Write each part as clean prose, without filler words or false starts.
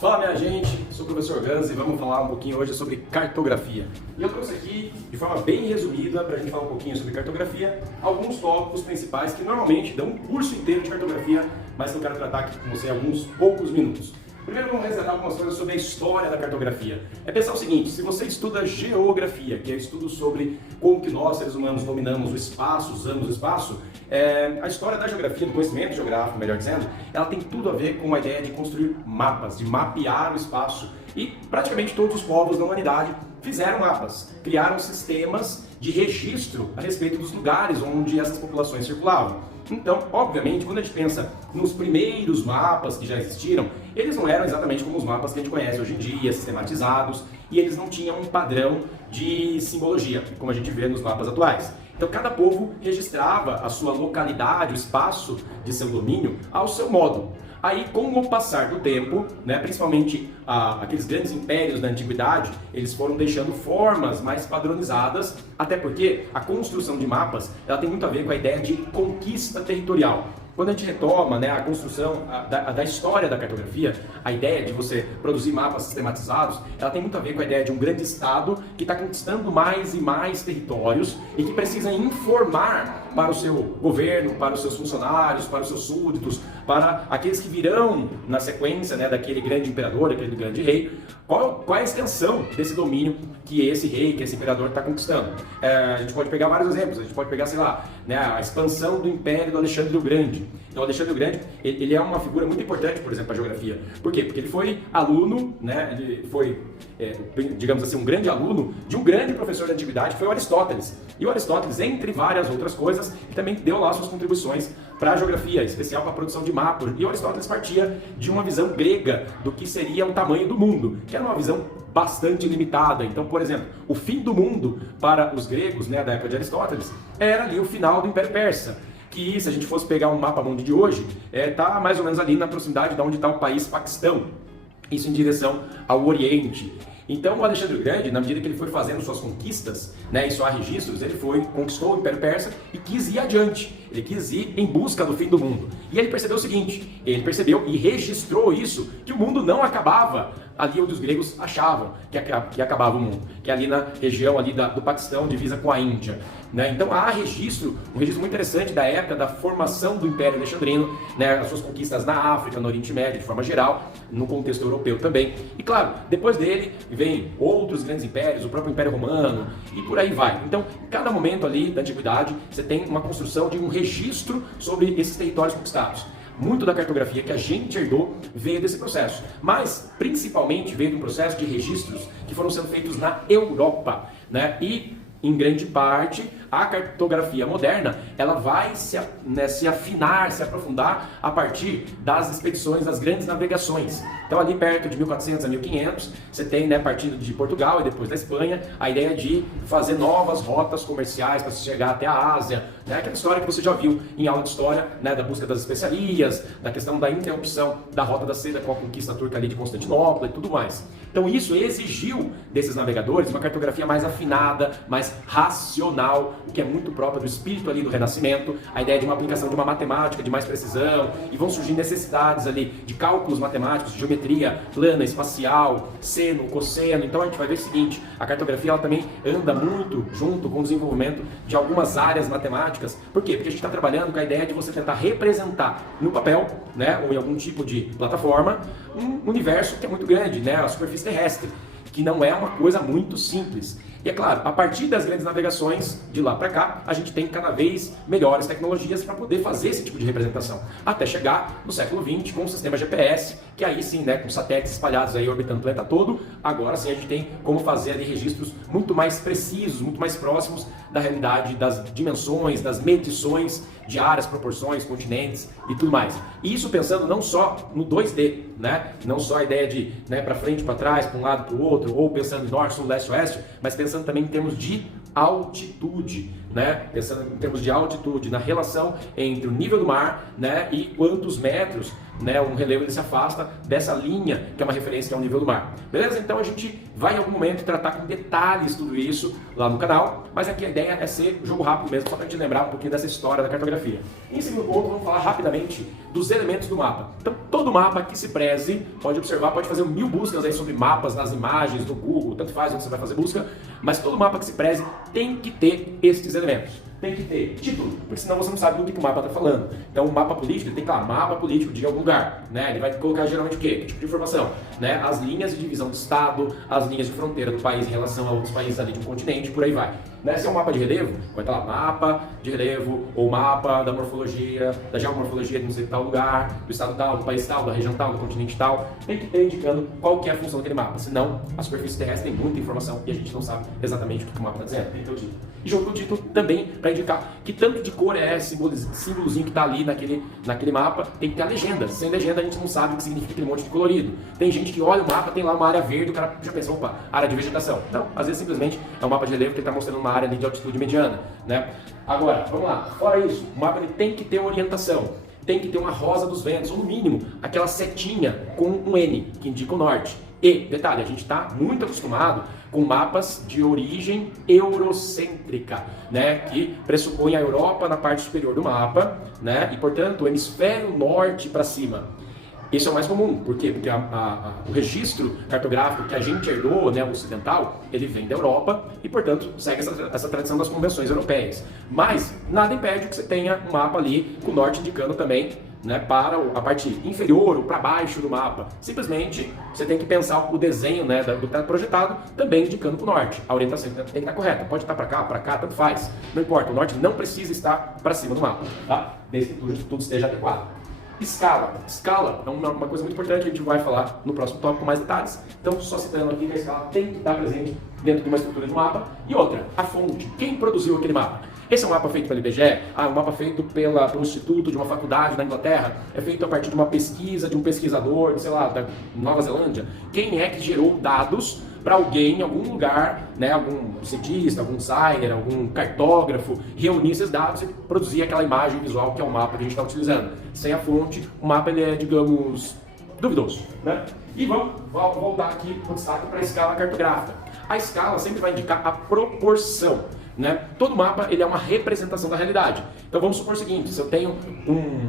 Fala minha gente, sou o professor Gans e vamos falar um pouquinho hoje sobre cartografia. E eu trouxe aqui, de forma bem resumida, para a gente falar um pouquinho sobre cartografia, alguns tópicos principais que normalmente dão um curso inteiro de cartografia, mas que eu quero tratar aqui com você em alguns poucos minutos. Primeiro vamos resgatar algumas coisas sobre a história da cartografia. É pensar o seguinte, se você estuda geografia, que é o estudo sobre como que nós, seres humanos, dominamos o espaço, usamos o espaço, a história da geografia, do conhecimento geográfico, melhor dizendo, ela tem tudo a ver com a ideia de construir mapas, de mapear o espaço. E praticamente todos os povos da humanidade fizeram mapas, criaram sistemas de registro a respeito dos lugares onde essas populações circulavam. Então, obviamente, quando a gente pensa nos primeiros mapas que já existiram, eles não eram exatamente como os mapas que a gente conhece hoje em dia, sistematizados, e eles não tinham um padrão de simbologia, como a gente vê nos mapas atuais. Então, cada povo registrava a sua localidade, o espaço de seu domínio, ao seu modo. Aí, com o passar do tempo, principalmente aqueles grandes impérios da antiguidade, eles foram deixando formas mais padronizadas, até porque a construção de mapas ela tem muito a ver com a ideia de conquista territorial. Quando a gente retoma a construção da história da cartografia, a ideia de você produzir mapas sistematizados, ela tem muito a ver com a ideia de um grande estado que está conquistando mais e mais territórios e que precisa informar para o seu governo, para os seus funcionários, para os seus súditos, para aqueles que virão na sequência daquele grande imperador, daquele grande rei, qual é a extensão desse domínio que esse rei, que esse imperador está conquistando. A gente pode pegar vários exemplos, a gente pode pegar, sei lá, a expansão do império do Alexandre o Grande. Então, o Alexandre o Grande, ele é uma figura muito importante, por exemplo, para a geografia. Por quê? Porque ele foi aluno, ele foi, digamos assim, um grande aluno de um grande professor da antiguidade, que foi o Aristóteles. E o Aristóteles, entre várias outras coisas, também deu lá suas contribuições para a geografia, em especial para a produção de mapas. E o Aristóteles partia de uma visão grega do que seria o tamanho do mundo, que era uma visão bastante limitada. Então, por exemplo, o fim do mundo para os gregos, da época de Aristóteles, era ali o final do Império Persa, que se a gente fosse pegar um mapa mundi de hoje, está mais ou menos ali na proximidade de onde está o país Paquistão, isso em direção ao Oriente. Então o Alexandre o Grande, na medida que ele foi fazendo suas conquistas, e só há registros, ele conquistou o Império Persa e quis ir adiante, ele quis ir em busca do fim do mundo. E ele percebeu o seguinte, ele percebeu e registrou isso, que o mundo não acabava ali onde os gregos achavam que acabava o mundo, que é ali na região ali do Paquistão, divisa com a Índia. Então há um registro muito interessante da época da formação do Império Alexandrino, as suas conquistas na África, no Oriente Médio, de forma geral, no contexto europeu também. E claro, depois dele vem outros grandes impérios, o próprio Império Romano e por aí vai. Então, em cada momento ali da antiguidade, você tem uma construção de um registro sobre esses territórios conquistados. Muito da cartografia que a gente herdou veio desse processo, mas principalmente veio do processo de registros que foram sendo feitos na Europa, E em grande parte a cartografia moderna ela vai se afinar, se aprofundar a partir das expedições, das grandes navegações. Então ali perto de 1400 a 1500 você tem, partindo de Portugal e depois da Espanha, a ideia de fazer novas rotas comerciais para se chegar até a Ásia, aquela história que você já viu em aula de história, da busca das especiarias, da questão da interrupção da Rota da Seda com a conquista turca ali de Constantinopla e tudo mais. Então isso exigiu desses navegadores uma cartografia mais afinada, mais racional, o que é muito próprio do espírito ali do Renascimento, a ideia de uma aplicação de uma matemática de mais precisão, e vão surgir necessidades ali de cálculos matemáticos, de geometria plana, espacial, seno, cosseno. Então a gente vai ver o seguinte, a cartografia ela também anda muito junto com o desenvolvimento de algumas áreas matemáticas. Por quê? Porque a gente está trabalhando com a ideia de você tentar representar no papel, ou em algum tipo de plataforma, um universo que é muito grande, a superfície terrestre, que não é uma coisa muito simples. E é claro, a partir das grandes navegações, de lá para cá, a gente tem cada vez melhores tecnologias para poder fazer esse tipo de representação. Até chegar no século XX com o sistema GPS, que aí sim, com satélites espalhados aí orbitando o planeta todo, agora sim a gente tem como fazer ali registros muito mais precisos, muito mais próximos da realidade, das dimensões, das medições de áreas, proporções, continentes e tudo mais. E isso pensando não só no 2D, não só a ideia de para frente, para trás, para um lado, para o outro, ou pensando em norte, sul, leste, oeste, mas pensando também em termos de altitude. né, pensando em termos de altitude, na relação entre o nível do mar, né, e quantos metros, né, um relevo ele se afasta dessa linha que é uma referência que é o nível do mar. Beleza? Então a gente vai em algum momento tratar com detalhes tudo isso lá no canal, mas aqui a ideia é ser jogo rápido mesmo, só para a gente lembrar um pouquinho dessa história da cartografia. Em segundo ponto, vamos falar rapidamente dos elementos do mapa. Então todo mapa que se preze, pode observar, pode fazer 1000 buscas aí sobre mapas nas imagens, no Google, tanto faz onde você vai fazer busca, mas todo mapa que se preze tem que ter estes elementos. Tem que ter título, porque senão você não sabe do que o mapa está falando. Então o mapa político, ele tem que lá, mapa político de algum lugar, né? Ele vai colocar geralmente o quê? Que tipo de informação? Né? As linhas de divisão do estado, as linhas de fronteira do país em relação a outros países ali de um continente, por aí vai. Né? Se é um mapa de relevo, vai estar lá mapa de relevo, ou mapa da morfologia, da geomorfologia de não sei tal lugar, do estado tal, do país tal, da região tal, do continente tal. Tem que ter indicando qual que é a função daquele mapa, senão a superfície terrestre tem muita informação e a gente não sabe exatamente o que o mapa está dizendo. Tem que ter o título. E junto com o título também para indicar que tanto de cor é esse símbolozinho que está ali naquele mapa, tem que ter a legenda. Sem legenda a gente não sabe o que significa aquele monte de colorido. Tem gente que olha o mapa, tem lá uma área verde, o cara já pensa, opa, área de vegetação. Não, às vezes simplesmente é um mapa de relevo que está mostrando uma área ali de altitude mediana, né? Agora, vamos lá, fora isso, o mapa ele tem que ter orientação. Tem que ter uma rosa dos ventos, ou no mínimo, aquela setinha com um N, que indica o norte. E, detalhe, a gente está muito acostumado com mapas de origem eurocêntrica, né, que pressupõe a Europa na parte superior do mapa, né, e, portanto, o hemisfério norte para cima. Isso é o mais comum, por quê? Porque o registro cartográfico que a gente herdou, né, ocidental, ele vem da Europa e, portanto, segue essa tradição das convenções europeias. Mas nada impede que você tenha um mapa ali com o norte indicando também, né, para a parte inferior ou para baixo do mapa. Simplesmente você tem que pensar o desenho, né, do que está projetado também indicando para o norte. A orientação tem que estar correta. Pode estar para cá, tanto faz. Não importa, o norte não precisa estar para cima do mapa, tá? Desde que tudo esteja adequado. Escala. Escala é uma coisa muito importante que a gente vai falar no próximo tópico com mais detalhes. Então, só citando aqui que a escala tem que estar presente dentro de uma estrutura de mapa. E outra, a fonte. Quem produziu aquele mapa? Esse é um mapa feito pelo IBGE? Um mapa feito pelo instituto de uma faculdade na Inglaterra? É feito a partir de uma pesquisa de um pesquisador, sei lá, da Nova Zelândia? Quem é que gerou dados para alguém em algum lugar, né, algum cientista, algum designer, algum cartógrafo, reunir esses dados e produzir aquela imagem visual que é o mapa que a gente está utilizando? Sem a fonte, o mapa ele é, digamos, duvidoso, né? E vamos voltar aqui para o destaque para a escala cartográfica. A escala sempre vai indicar a proporção, né? Todo mapa ele é uma representação da realidade. Então vamos supor o seguinte, se eu tenho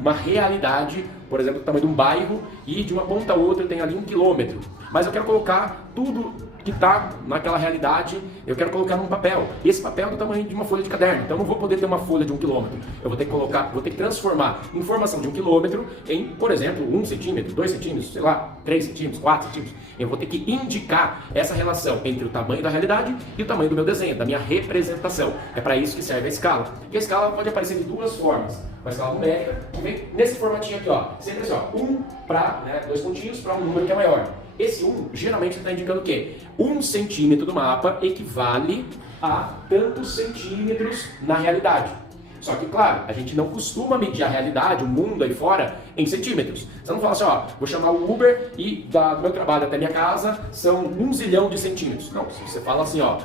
uma realidade, por exemplo, do tamanho de um bairro e de uma ponta a outra eu tenho ali 1 quilômetro, mas eu quero colocar tudo que está naquela realidade, eu quero colocar num papel. E esse papel é do tamanho de uma folha de caderno, então eu não vou poder ter uma folha de 1 quilômetro. Eu vou ter que transformar informação de 1 quilômetro em, por exemplo, 1 centímetro, 2 centímetros, sei lá, 3 centímetros, 4 centímetros. Eu vou ter que indicar essa relação entre o tamanho da realidade e o tamanho do meu desenho, da minha representação. É para isso que serve a escala. E a escala pode aparecer de duas formas. Uma escala numérica, que vem nesse formatinho aqui, ó. Sempre assim, ó, 1 para, né, 2 pontinhos para um número que é maior. Esse 1 geralmente está indicando o quê? 1 centímetro do mapa equivale a tantos centímetros na realidade. Só que, claro, a gente não costuma medir a realidade, o mundo aí fora, em centímetros. Você não fala assim, ó, vou chamar o Uber e do meu trabalho até minha casa são 1 zilhão de centímetros. Não, você fala assim, ó,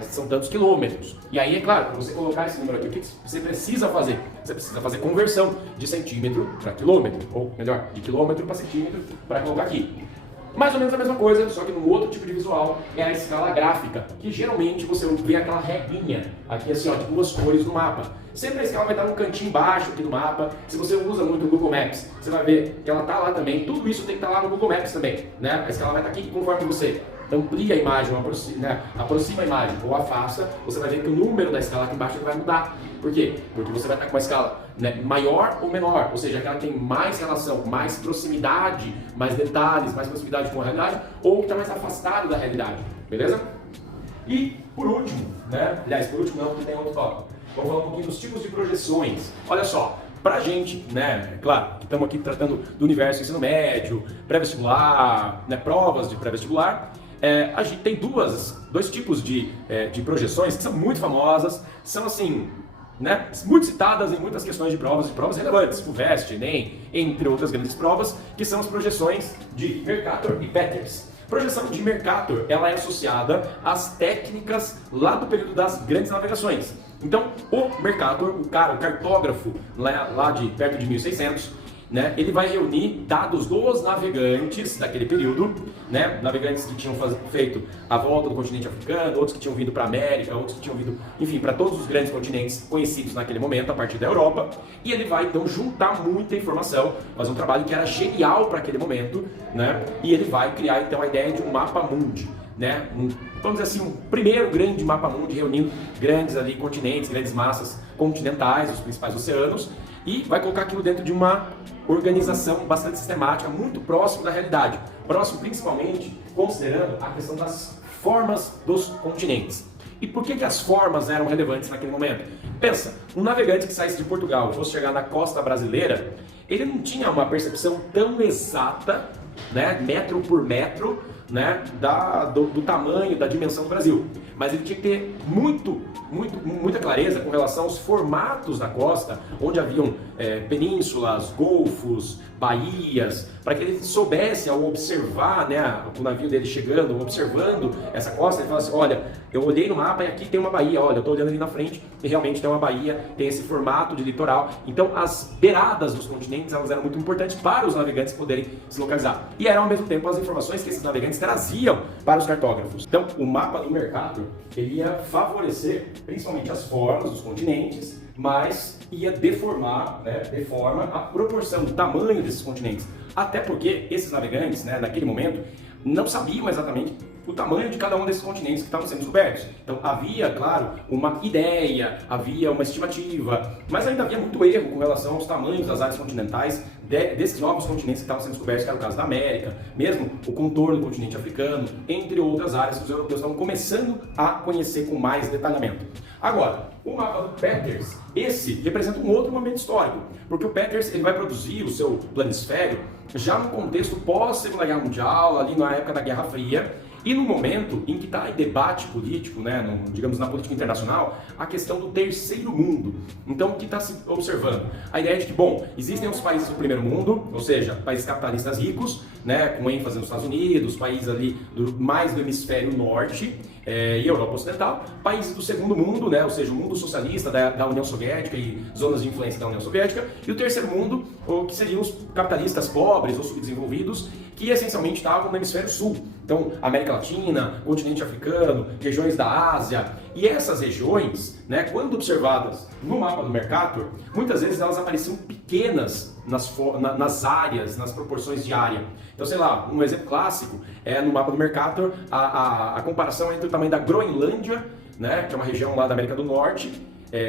são tantos quilômetros. E aí, é claro, para você colocar esse número aqui, o que você precisa fazer? Você precisa fazer conversão de centímetro para quilômetro, ou melhor, de quilômetro para centímetro para colocar aqui. Mais ou menos a mesma coisa, só que num outro tipo de visual é a escala gráfica, que geralmente você vê aquela reguinha aqui assim, ó, de 2 cores no mapa. Sempre a escala vai estar num cantinho embaixo aqui do mapa. Se você usa muito o Google Maps, você vai ver que ela está lá também. Tudo isso tem que estar lá no Google Maps também, né? A escala vai estar aqui conforme você amplia a imagem, aproxima a imagem ou afasta, você vai ver que o número da escala aqui embaixo vai mudar. Por quê? Porque você vai estar com uma escala, né, maior ou menor, ou seja, aquela que tem mais relação, mais proximidade, mais detalhes, mais proximidade com a realidade, ou que está mais afastado da realidade, beleza? E por último, né? Aliás, por último não, porque tem outro tópico. Vamos falar um pouquinho dos tipos de projeções. Olha só, pra gente, né, claro, que estamos aqui tratando do universo ensino médio, pré-vestibular, né, provas de pré-vestibular, a gente tem dois tipos de projeções que são muito famosas, são assim, né, muito citadas em muitas questões de provas relevantes, FUVEST, ENEM, entre outras grandes provas, que são as projeções de Mercator e Peters. Projeção de Mercator, ela é associada às técnicas lá do período das grandes navegações. Então, o Mercator, o cartógrafo lá de perto de 1600, né, ele vai reunir dados dos navegantes daquele período, né, navegantes que tinham feito a volta do continente africano, outros que tinham vindo para a América, outros que tinham vindo, enfim, para todos os grandes continentes conhecidos naquele momento, a partir da Europa, e ele vai então juntar muita informação, fazer um trabalho que era genial para aquele momento, né, e ele vai criar então a ideia de um mapa mundi, né, vamos dizer assim, um primeiro grande mapa mundi reunindo grandes ali continentes, grandes massas continentais, os principais oceanos, e vai colocar aquilo dentro de uma organização bastante sistemática, muito próximo da realidade, próximo principalmente considerando a questão das formas dos continentes. E por que as formas eram relevantes naquele momento? Pensa, um navegante que saísse de Portugal e fosse chegar na costa brasileira, ele não tinha uma percepção tão exata, né, metro por metro, né, do tamanho, da dimensão do Brasil. Mas ele tinha que ter muita clareza com relação aos formatos da costa, onde haviam penínsulas, golfos, baías, para que ele soubesse, ao observar, né, o navio dele chegando, observando essa costa, ele falasse, olha, eu olhei no mapa e aqui tem uma baía, olha, eu estou olhando ali na frente e realmente tem uma baía, tem esse formato de litoral. Então as beiradas dos continentes, elas eram muito importantes para os navegantes poderem se localizar. E eram ao mesmo tempo as informações que esses navegantes traziam para os cartógrafos. Então o mapa do Mercator, ele ia favorecer principalmente as formas dos continentes, mas ia deforma a proporção do tamanho desses continentes. Até porque esses navegantes, né, naquele momento, não sabiam exatamente o tamanho de cada um desses continentes que estavam sendo descobertos. Então havia, claro, uma ideia, havia uma estimativa, mas ainda havia muito erro com relação aos tamanhos das áreas continentais desses novos continentes que estavam sendo descobertos, que era o caso da América, mesmo o contorno do continente africano, entre outras áreas que os europeus estavam começando a conhecer com mais detalhamento. Agora, o mapa do Peters, esse representa um outro momento histórico, porque o Peters ele vai produzir o seu planisfério já no contexto pós-Segunda Guerra Mundial, ali na época da Guerra Fria, e no momento em que está em debate político, né, digamos na política internacional, a questão do terceiro mundo. Então, o que está se observando? A ideia de que, bom, existem os países do primeiro mundo, ou seja, países capitalistas ricos, né, com ênfase nos Estados Unidos, países ali mais do hemisfério norte, e Europa Ocidental, países do segundo mundo, né, ou seja, o mundo socialista da União Soviética e zonas de influência da União Soviética, e o terceiro mundo, que seriam os capitalistas pobres ou subdesenvolvidos, que essencialmente estavam no hemisfério sul. Então, América Latina, continente africano, regiões da Ásia, e essas regiões, né, quando observadas no mapa do Mercator, muitas vezes elas apareciam pequenas nas áreas, nas proporções de área. Então, sei lá, um exemplo clássico é no mapa do Mercator a comparação entre o tamanho da Groenlândia, né, que é uma região lá da América do Norte,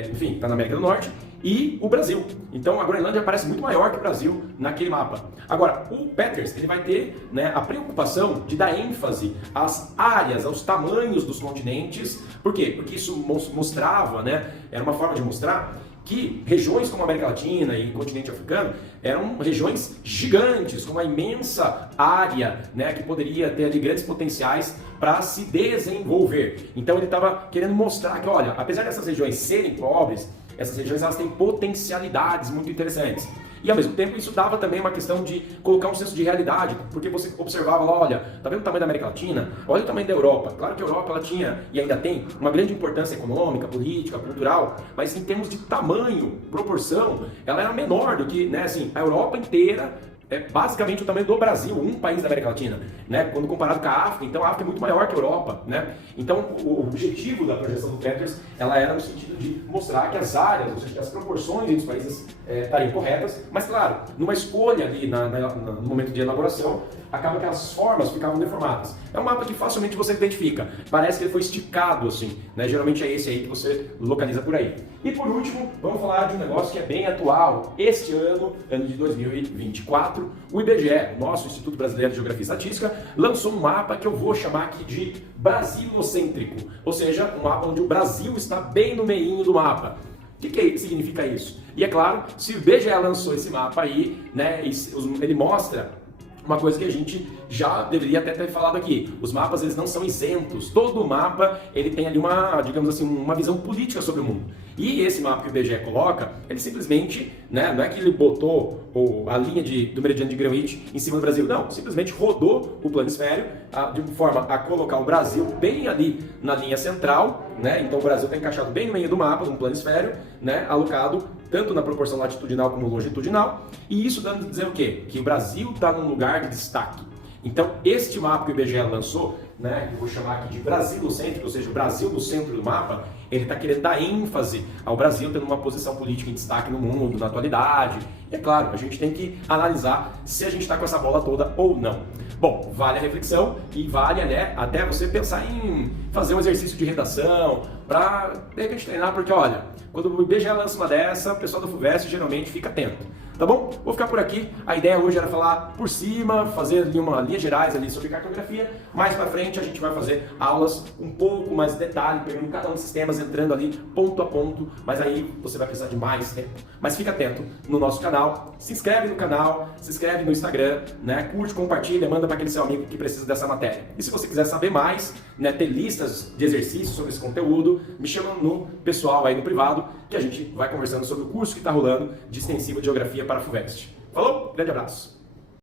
enfim, está na América do Norte, e o Brasil. Então a Groenlândia parece muito maior que o Brasil naquele mapa. Agora, o Peters ele vai ter, né, a preocupação de dar ênfase às áreas, aos tamanhos dos continentes. Por quê? Porque isso mostrava, né, era uma forma de mostrar que regiões como a América Latina e o continente africano eram regiões gigantes, com uma imensa área, né, que poderia ter ali grandes potenciais para se desenvolver. Então ele estava querendo mostrar que, olha, apesar dessas regiões serem pobres, essas regiões elas têm potencialidades muito interessantes. E ao mesmo tempo isso dava também uma questão de colocar um senso de realidade, porque você observava lá, olha, tá vendo o tamanho da América Latina? Olha o tamanho da Europa. Claro que a Europa ela tinha e ainda tem uma grande importância econômica, política, cultural, mas em termos de tamanho, proporção, ela era menor do que, né, assim, a Europa inteira é basicamente o tamanho do Brasil, um país da América Latina, né? Quando comparado com a África, então a África é muito maior que a Europa, né? Então o objetivo da projeção do Peters, ela era no sentido de mostrar que as áreas, ou seja, que as proporções entre os países estariam corretas, mas claro, numa escolha ali no momento de elaboração, acaba que as formas ficavam deformadas. É um mapa que facilmente você identifica, parece que ele foi esticado assim, né? Geralmente é esse aí que você localiza por aí. E por último, vamos falar de um negócio que é bem atual. Este ano de 2024, o IBGE, nosso Instituto Brasileiro de Geografia e Estatística, lançou um mapa que eu vou chamar aqui de brasilocêntrico, ou seja, um mapa onde o Brasil está bem no meinho do mapa. O que significa isso? E é claro, se o IBGE lançou esse mapa aí, né, ele mostra uma coisa que a gente já deveria até ter falado aqui. Os mapas, eles não são isentos. Todo mapa, ele tem ali uma, digamos assim, uma visão política sobre o mundo. E esse mapa que o IBGE coloca, ele simplesmente, né, não é que ele botou a linha do meridiano de Greenwich em cima do Brasil, não, simplesmente rodou o planisfério de forma a colocar o Brasil bem ali na linha central, né? Então o Brasil está encaixado bem no meio do mapa, no planisfério, né, alocado tanto na proporção latitudinal como longitudinal, e isso dando a dizer o quê? Que o Brasil está num lugar de destaque. Então, este mapa que o IBGE lançou, né, que eu vou chamar aqui de brasilocêntrico, ou seja, o Brasil no centro do mapa, ele está querendo dar ênfase ao Brasil tendo uma posição política em destaque no mundo, na atualidade. E é claro, a gente tem que analisar se a gente está com essa bola toda ou não. Bom, vale a reflexão e vale, né, até você pensar em fazer um exercício de redação para, de repente, treinar, porque, olha, quando o IBGE lança uma dessa, o pessoal da FUVEST geralmente fica atento. Tá bom? Vou ficar por aqui. A ideia hoje era falar por cima, fazer ali uma linha gerais ali sobre cartografia. Mais pra frente a gente vai fazer aulas um pouco mais de detalhe, pegando cada um dos sistemas, entrando ali ponto a ponto, mas aí você vai precisar de mais tempo. Mas fica atento no nosso canal, se inscreve no canal, se inscreve no Instagram, né? Curte, compartilha, manda para aquele seu amigo que precisa dessa matéria. E se você quiser saber mais, né, ter listas de exercícios sobre esse conteúdo, me chama no pessoal aí no privado, que a gente vai conversando sobre o curso que está rolando de extensiva de geografia para a FUVEST. Falou? Grande abraço!